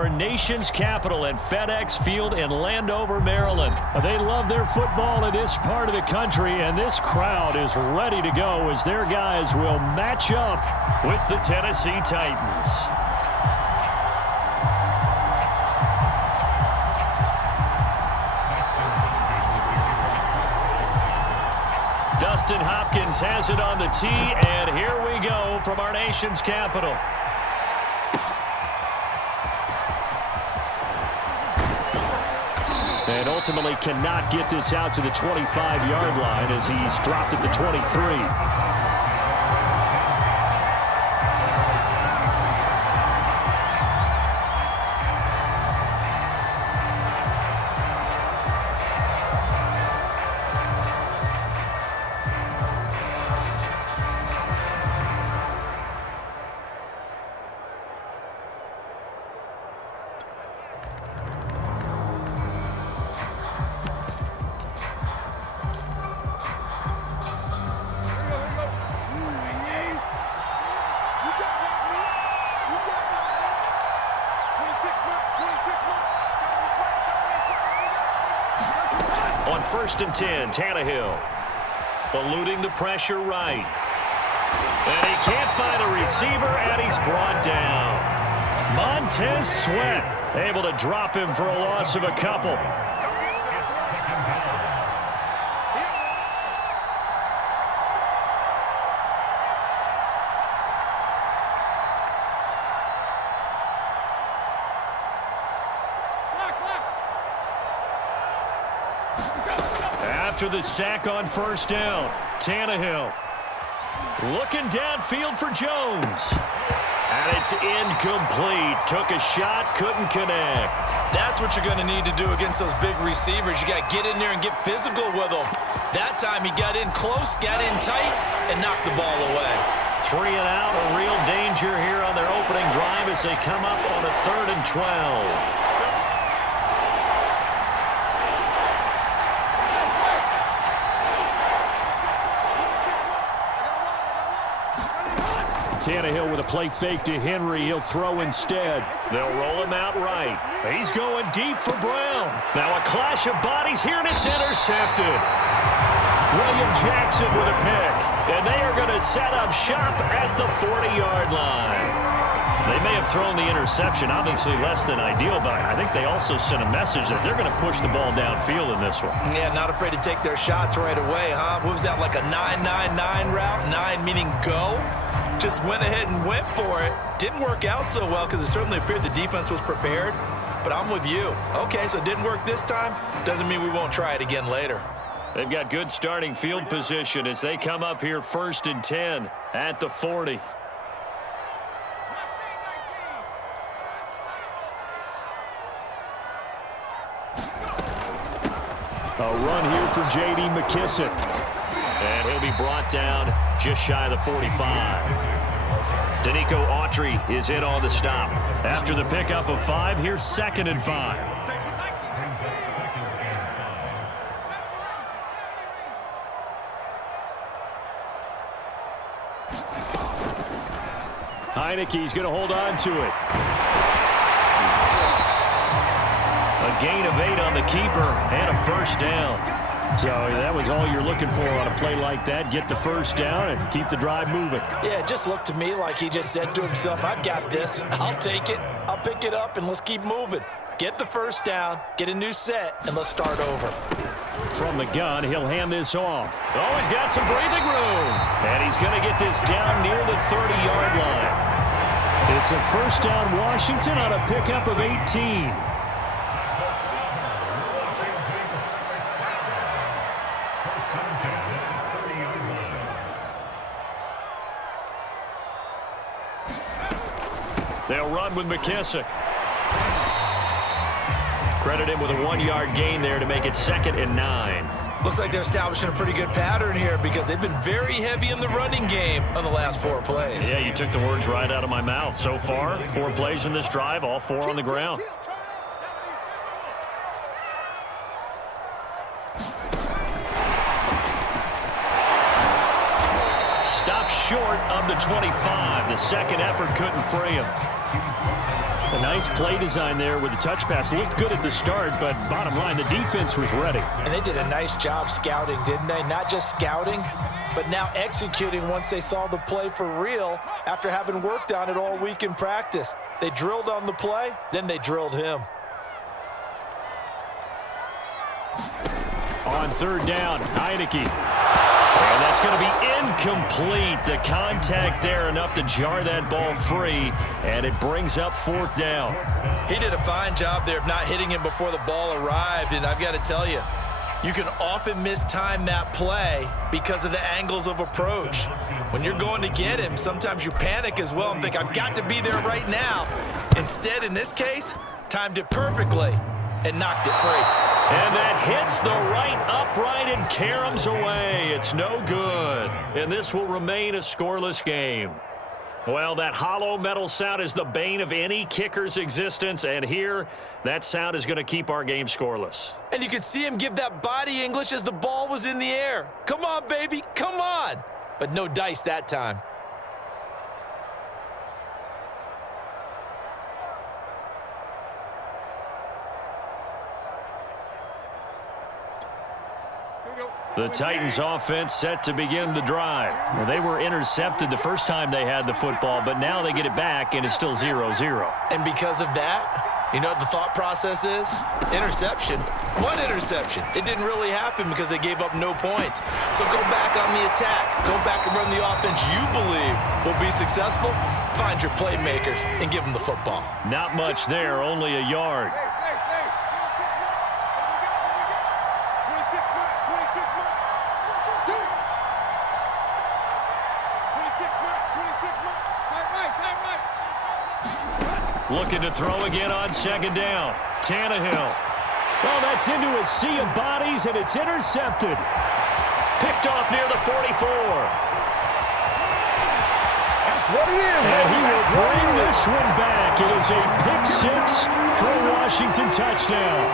our nation's capital at FedEx Field in Landover, Maryland. They love their football in this part of the country, and this crowd is ready to go as their guys will match up with the Tennessee Titans. Dustin Hopkins has it on the tee, and here we go from our nation's capital. And ultimately cannot get this out to the 25-yard line as he's dropped at the 23. On 1st and 10, Tannehill eluding the pressure right. And he can't find a receiver, and he's brought down. Montez Sweat able to drop him for a loss of a couple. After the sack on 1st down, Tannehill looking downfield for Jones. And it's incomplete. Took a shot, couldn't connect. That's what you're going to need to do against those big receivers. You got to get in there and get physical with them. That time he got in close, got in tight, and knocked the ball away. 3 and out, a real danger here on their opening drive as they come up on a 3rd and 12. Tannehill with a play fake to Henry. He'll throw instead. They'll roll him out right. He's going deep for Brown. Now a clash of bodies here, and it's intercepted. William Jackson with a pick. And they are going to set up shop at the 40-yard line. They may have thrown the interception, obviously less than ideal, but I think they also sent a message that they're going to push the ball downfield in this one. Yeah, not afraid to take their shots right away, huh? What was that, like a 9-9-9 route? 9 meaning go? Just went ahead and went for it. Didn't work out so well because it certainly appeared the defense was prepared. But I'm with you. Okay, so it didn't work this time. Doesn't mean we won't try it again later. They've got good starting field position as they come up here 1st and 10 at the 40. A run here for J.D. McKissick. And he'll be brought down just shy of the 45. Danico Autry is in on the stop. After the pickup of 5, here's 2nd and 5. Heineke's going to hold on to it. A gain of 8 on the keeper and a 1st down. So that was all you're looking for on a play like that. Get the 1st down and keep the drive moving. Yeah, it just looked to me like he just said to himself, I've got this. I'll take it. I'll pick it up, and let's keep moving. Get the 1st down, get a new set, and let's start over. From the gun, he'll hand this off. Oh, he's got some breathing room. And he's going to get this down near the 30-yard line. It's a 1st down Washington on a pickup of 18. They'll run with McKissick. Credit him with a 1-yard gain there to make it 2nd and 9. Looks like they're establishing a pretty good pattern here because they've been very heavy in the running game on the last 4 plays. Yeah, you took the words right out of my mouth. So far, 4 plays in this drive, all 4 on the ground. Stopped short of the 25. The second effort couldn't free him. A nice play design there with the touch pass. Looked good at the start, but bottom line, the defense was ready. And they did a nice job scouting, didn't they? Not just scouting, but now executing once they saw the play for real after having worked on it all week in practice. They drilled on the play, then they drilled him. On third down, Heineke. And that's going to be incomplete. The contact there enough to jar that ball free, and it brings up fourth down. He did a fine job there of not hitting him before the ball arrived, and I've got to tell you, you can often mistime that play because of the angles of approach. When you're going to get him, sometimes you panic as well and think, I've got to be there right now. Instead, in this case, timed it perfectly and knocked it free. And that hits the right upright and caroms away. It's no good. And this will remain a scoreless game. Well, that hollow metal sound is the bane of any kicker's existence, and here, that sound is going to keep our game scoreless. And you could see him give that body English as the ball was in the air. Come on, baby, come on. But no dice that time. The Titans offense set to begin the drive. Well, they were intercepted the first time they had the football, but now they get it back, and it's still 0-0. And because of that, you know what the thought process is? Interception. One interception. It didn't really happen because they gave up no points. So go back on the attack. Go back and run the offense you believe will be successful. Find your playmakers and give them the football. Not much there, only a yard. Looking to throw again on second down. Tannehill. Well, that's into a sea of bodies, and it's intercepted. Picked off near the 44. That's what it is. And he will bring this one back. It is a pick six for a Washington touchdown.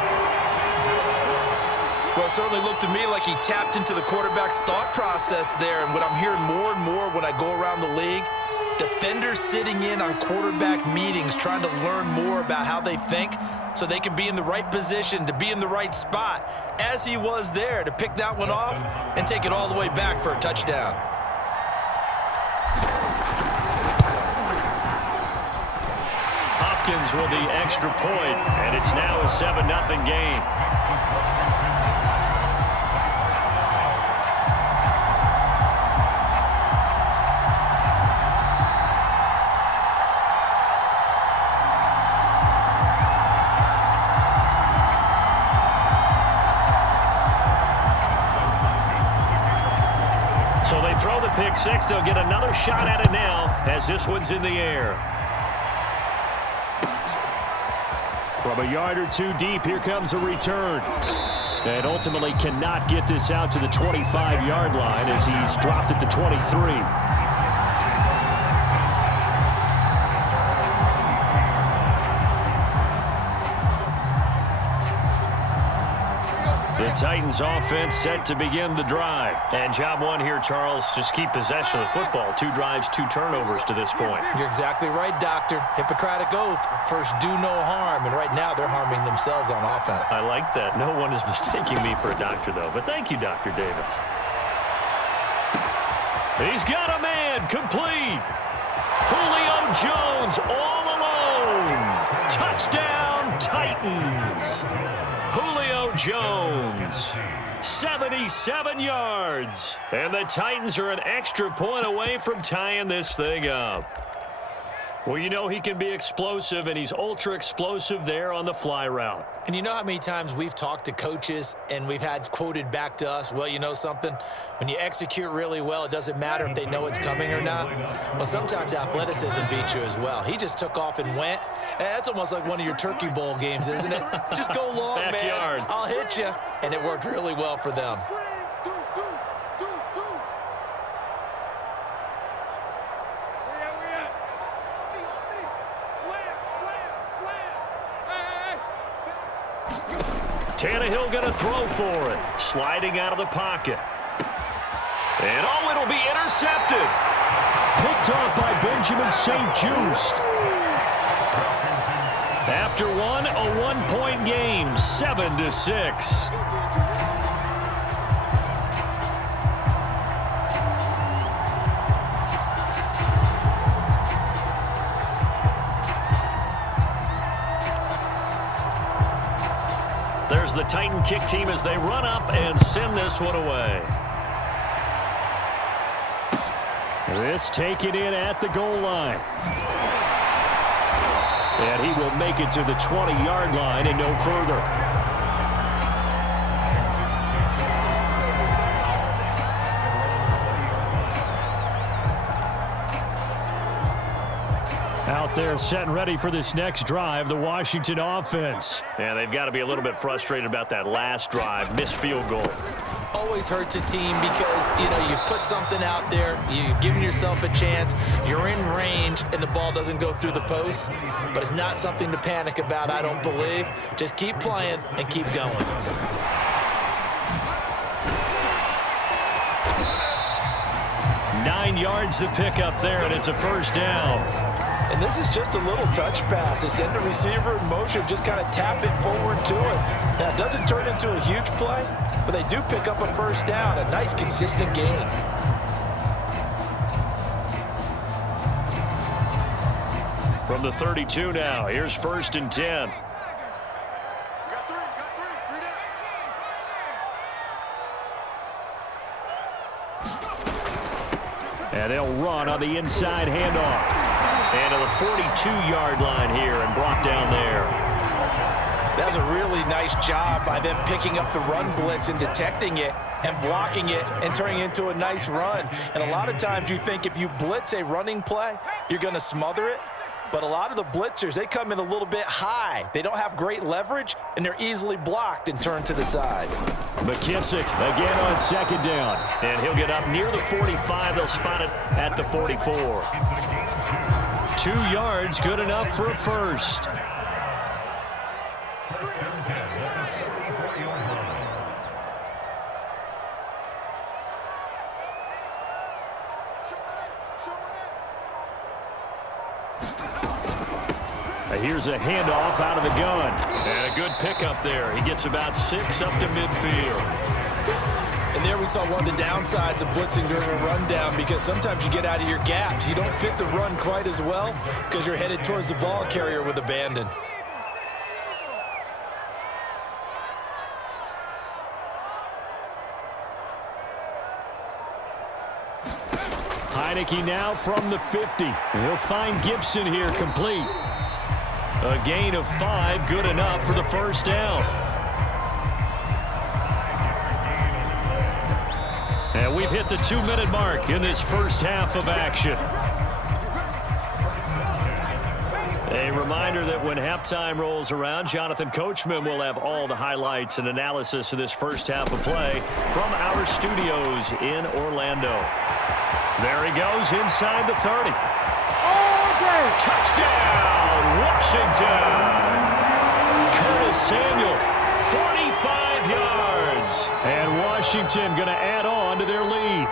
Well, it certainly looked to me like he tapped into the quarterback's thought process there. And what I'm hearing more and more when I go around the league, defenders sitting in on quarterback meetings trying to learn more about how they think so they can be in the right position, to be in the right spot, as he was there to pick that one off and take it all the way back for a touchdown. Hopkins with the extra point, and it's now a 7-0 game. So they throw the pick six. They'll get another shot at it now as this one's in the air. From a yard or two deep, here comes a return. And ultimately cannot get this out to the 25-yard line as he's dropped at the 23. The Titans offense set to begin the drive. And job one here, Charles, just keep possession of the football. 2 drives, 2 turnovers to this point. You're exactly right, Doctor. Hippocratic oath. First, do no harm. And right now, they're harming themselves on offense. I like that. No one is mistaking me for a doctor, though. But thank you, Dr. Davis. He's got a man complete. Julio Jones all alone. Touchdown, Titans. Julio Jones, 77 yards. And the Titans are an extra point away from tying this thing up. Well, you know he can be explosive, and he's ultra-explosive there on the fly route. And you know how many times we've talked to coaches and we've had quoted back to us, well, you know something? When you execute really well, it doesn't matter if they know it's coming or not. Well, sometimes athleticism beats you as well. He just took off and went. And that's almost like one of your Turkey Bowl games, isn't it? Just go long, Backyard. man. I'll hit you. And it worked really well for them. Tannehill going to throw for it. Sliding out of the pocket. And oh, it'll be intercepted. Picked off by Benjamin St. Just. After one, a one-point game, 7-6. There's the Titan kick team as they run up and send this one away. This taken in at the goal line. And he will make it to the 20-yard line and no further. Out there set and ready for this next drive, the Washington offense. Yeah, they've got to be a little bit frustrated about that last drive, missed field goal. Always hurts a team because, you've put something out there, you've given yourself a chance, you're in range, and the ball doesn't go through the posts. But it's not something to panic about, I don't believe. Just keep playing and keep going. Nine yards to pick up there, and it's a first down. And this is just a little touch pass. They send the receiver in motion, just kind of tap it forward to it. Now, it doesn't turn into a huge play, but they do pick up a first down, a nice, consistent gain. From the 32 now, here's 1st and 10. And they'll run on the inside handoff. And to the 42-yard line here and brought down there. That was a really nice job by them picking up the run blitz and detecting it and blocking it and turning it into a nice run. And a lot of times you think if you blitz a running play, you're going to smother it. But a lot of the blitzers, they come in a little bit high. They don't have great leverage, and they're easily blocked and turned to the side. McKissick again on 2nd down. And he'll get up near the 45. They'll spot it at the 44. 2 yards, good enough for a first. Here's a handoff out of the gun. And a good pickup there. He gets about 6 up to midfield. And there we saw one of the downsides of blitzing during a rundown, because sometimes you get out of your gaps. You don't fit the run quite as well because you're headed towards the ball carrier with abandon. Heineke now from the 50. And he'll find Gibson here complete. A gain of 5, good enough for the first down. And we've hit the 2-minute mark in this first half of action. A reminder that when halftime rolls around, Jonathan Coachman will have all the highlights and analysis of this first half of play from our studios in Orlando. There he goes inside the 30. Touchdown, Washington! Curtis Samuel, 45 yards. And Washington going to add on to their lead.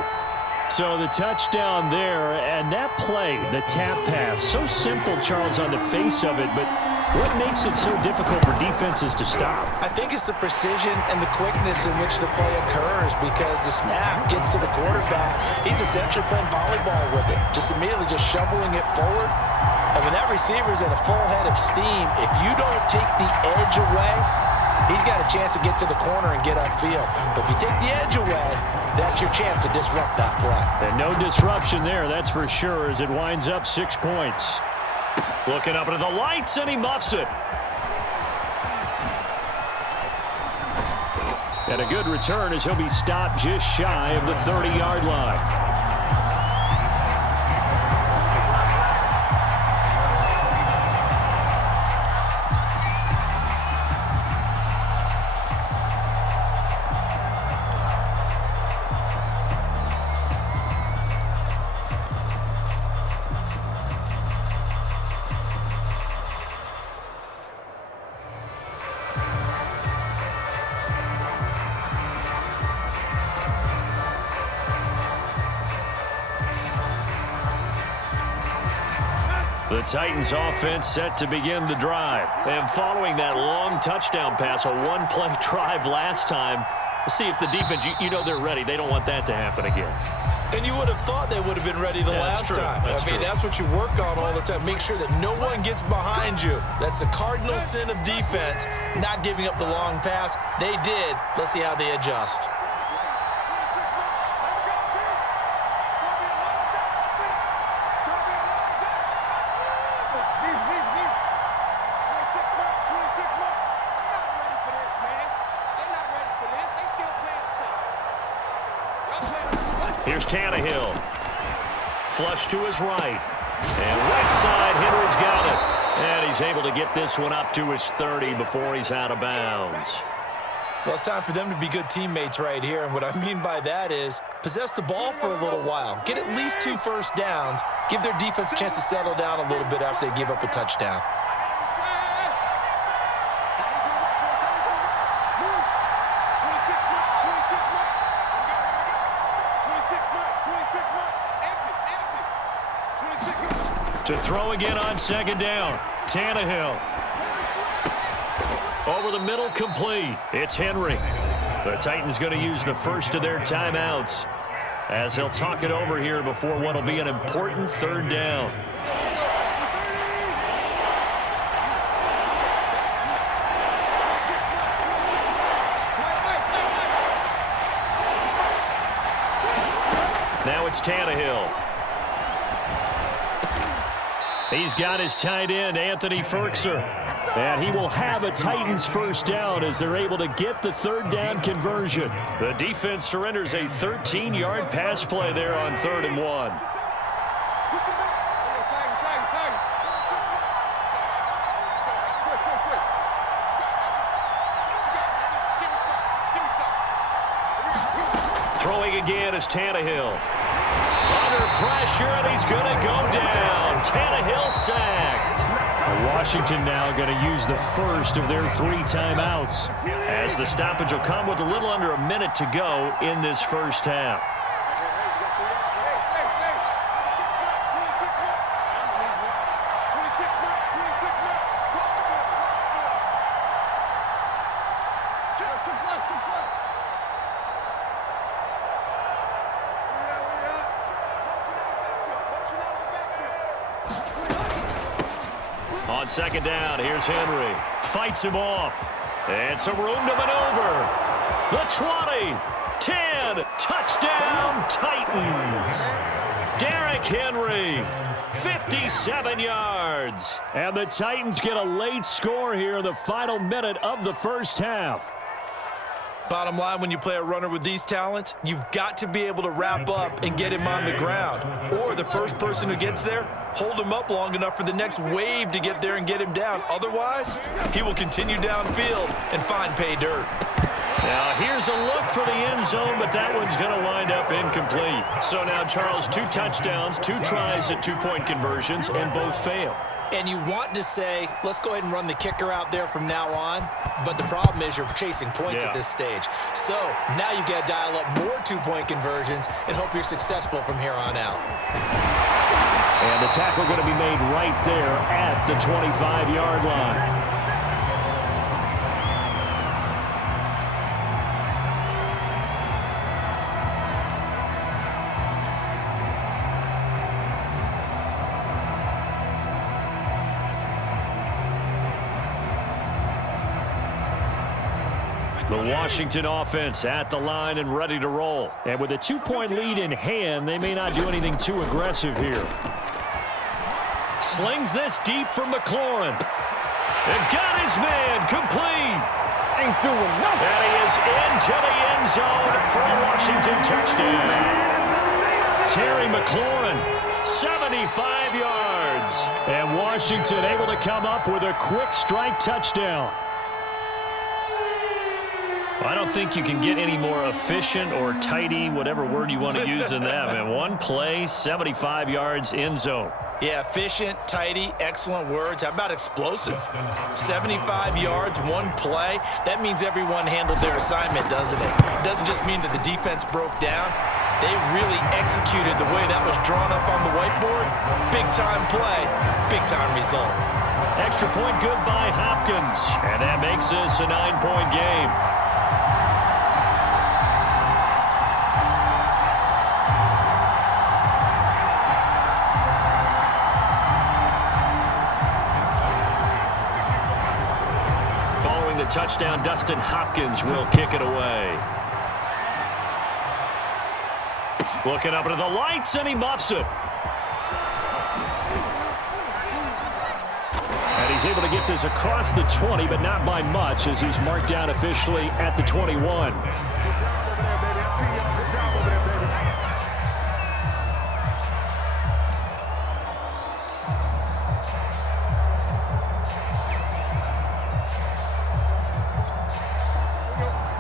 So the touchdown there, and that play, the tap pass, so simple, Charles, on the face of it, but what makes it so difficult for defenses to stop? I think it's the precision and the quickness in which the play occurs, because the snap gets to the quarterback. He's essentially playing volleyball with it, just immediately just shoveling it forward. And when that receiver's at a full head of steam, if you don't take the edge away, he's got a chance to get to the corner and get upfield. But if you take the edge away, that's your chance to disrupt that play. And no disruption there, that's for sure, as it winds up 6 points. Looking up into the lights, and he muffs it. And a good return as he'll be stopped just shy of the 30-yard line. The Titans offense set to begin the drive. And following that long touchdown pass, a one-play drive last time, let's see if the defense, you know they're ready. They don't want that to happen again. And you would have thought they would have been ready the last time. That's what you work on all the time. Make sure that no one gets behind you. That's the cardinal sin of defense, not giving up the long pass. They did. Let's see how they adjust. Here's Tannehill. Flush to his right. And right side, Henry's got it. And he's able to get this one up to his 30 before he's out of bounds. Well, it's time for them to be good teammates right here. And what I mean by that is possess the ball for a little while. Get at least 2 first downs. Give their defense a chance to settle down a little bit after they give up a touchdown. To throw again on second down. Tannehill. Over the middle, complete. It's Henry. The Titans going to use the first of their timeouts as they'll talk it over here before what will be an important third down. Now it's Tannehill. He's got his tight end, Anthony Ferkser. And he will have a Titans first down as they're able to get the third down conversion. The defense surrenders a 13-yard pass play there on 3rd and 1. Throwing again is Tannehill. Under pressure, and he's going to go down. Tannehill sacked. Washington now going to use the first of their 3 timeouts, as the stoppage will come with a little under a minute to go in this first half. On second down, here's Henry. Fights him off. And some room to maneuver. The 20, 10, touchdown Titans. Derrick Henry, 57 yards. And the Titans get a late score here in the final minute of the first half. Bottom line, when you play a runner with these talents, you've got to be able to wrap up and get him on the ground. Or the first person who gets there, hold him up long enough for the next wave to get there and get him down. Otherwise, he will continue downfield and find pay dirt. Now, here's a look for the end zone, but that one's going to wind up incomplete. So now, Charles, 2 touchdowns, 2 tries at 2-point conversions, and both fail. And you want to say, let's go ahead and run the kicker out there from now on. But the problem is you're chasing points at this stage. So now you've got to dial up more 2-point conversions and hope you're successful from here on out. And the tackle going to be made right there at the 25-yard line. The Washington offense at the line and ready to roll. And with a 2-point lead in hand, they may not do anything too aggressive here. Slings this deep for McLaurin. And got his man complete. Ain't doing nothing. And he is into the end zone for a Washington touchdown. Terry McLaurin, 75 yards. And Washington able to come up with a quick strike touchdown. I don't think you can get any more efficient or tidy, whatever word you want to use in that. Man, 1 play, 75 yards, end zone. Yeah, efficient, tidy, excellent words. How about explosive? 75 yards, 1 play. That means everyone handled their assignment, doesn't it? It doesn't just mean that the defense broke down. They really executed the way that was drawn up on the whiteboard. Big-time play, big-time result. Extra point good by Hopkins. And that makes this a 9-point game. Following the touchdown, Dustin Hopkins will kick it away. Looking up into the lights, and he muffs it. And he's able to get this across the 20, but not by much, as he's marked down officially at the 21.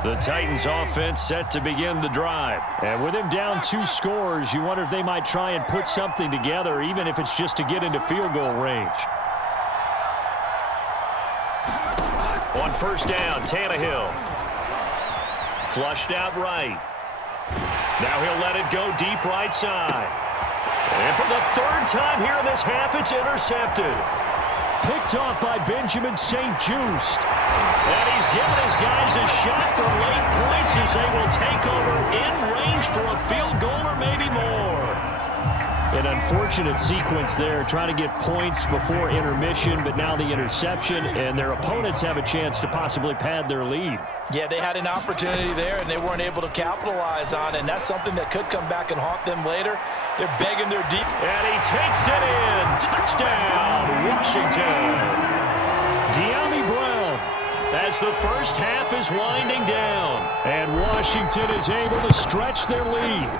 The Titans offense set to begin the drive. And with him down 2 scores, you wonder if they might try and put something together, even if it's just to get into field goal range. On first down, Tannehill. Flushed out right. Now he'll let it go deep right side. And for the 3rd time here in this half, it's intercepted. Picked off by Benjamin St-Juste. And he's given his guys a shot for late points as they will take over in range for a field goal or maybe more. An unfortunate sequence there, trying to get points before intermission, but now the interception, and their opponents have a chance to possibly pad their lead. Yeah, they had an opportunity there, and they weren't able to capitalize on it, and that's something that could come back and haunt them later. They're begging their deep. And he takes it in. Touchdown, Washington. De'Ami Brown, as the first half is winding down. And Washington is able to stretch their lead.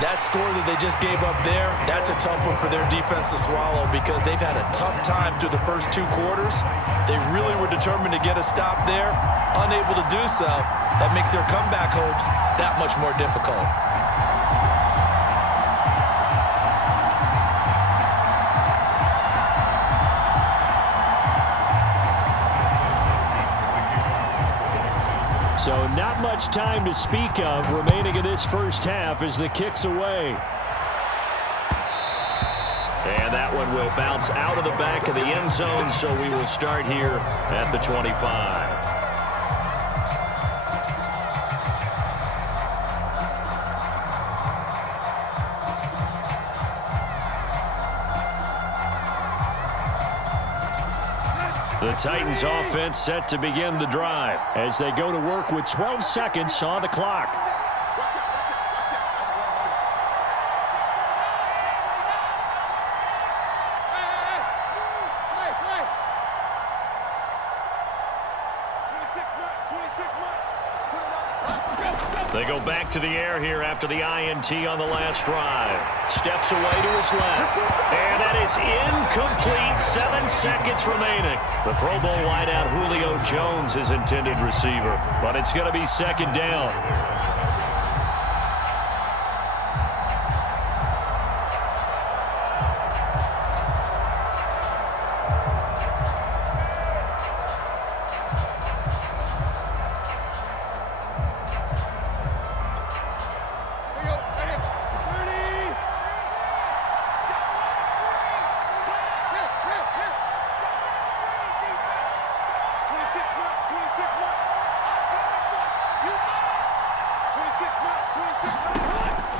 That score that they just gave up there, that's a tough one for their defense to swallow because they've had a tough time through the first 2 quarters. They really were determined to get a stop there, unable to do so. That makes their comeback hopes that much more difficult. So not much time to speak of remaining in this first half as the kick's away. And that one will bounce out of the back of the end zone, so we will start here at the 25. The Titans offense set to begin the drive as they go to work with 12 seconds on the clock. They go back to the air here after the INT on the last drive. Steps away to his left. And that is incomplete. 7 seconds remaining. The Pro Bowl wideout Julio Jones is intended receiver. But it's going to be 2nd down.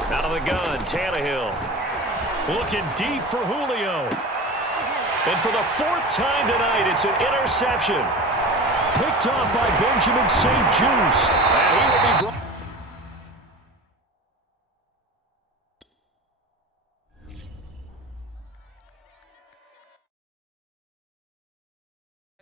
Out of the gun, Tannehill. Looking deep for Julio. And for the 4th time tonight, it's an interception. Picked off by Benjamin St-Juste.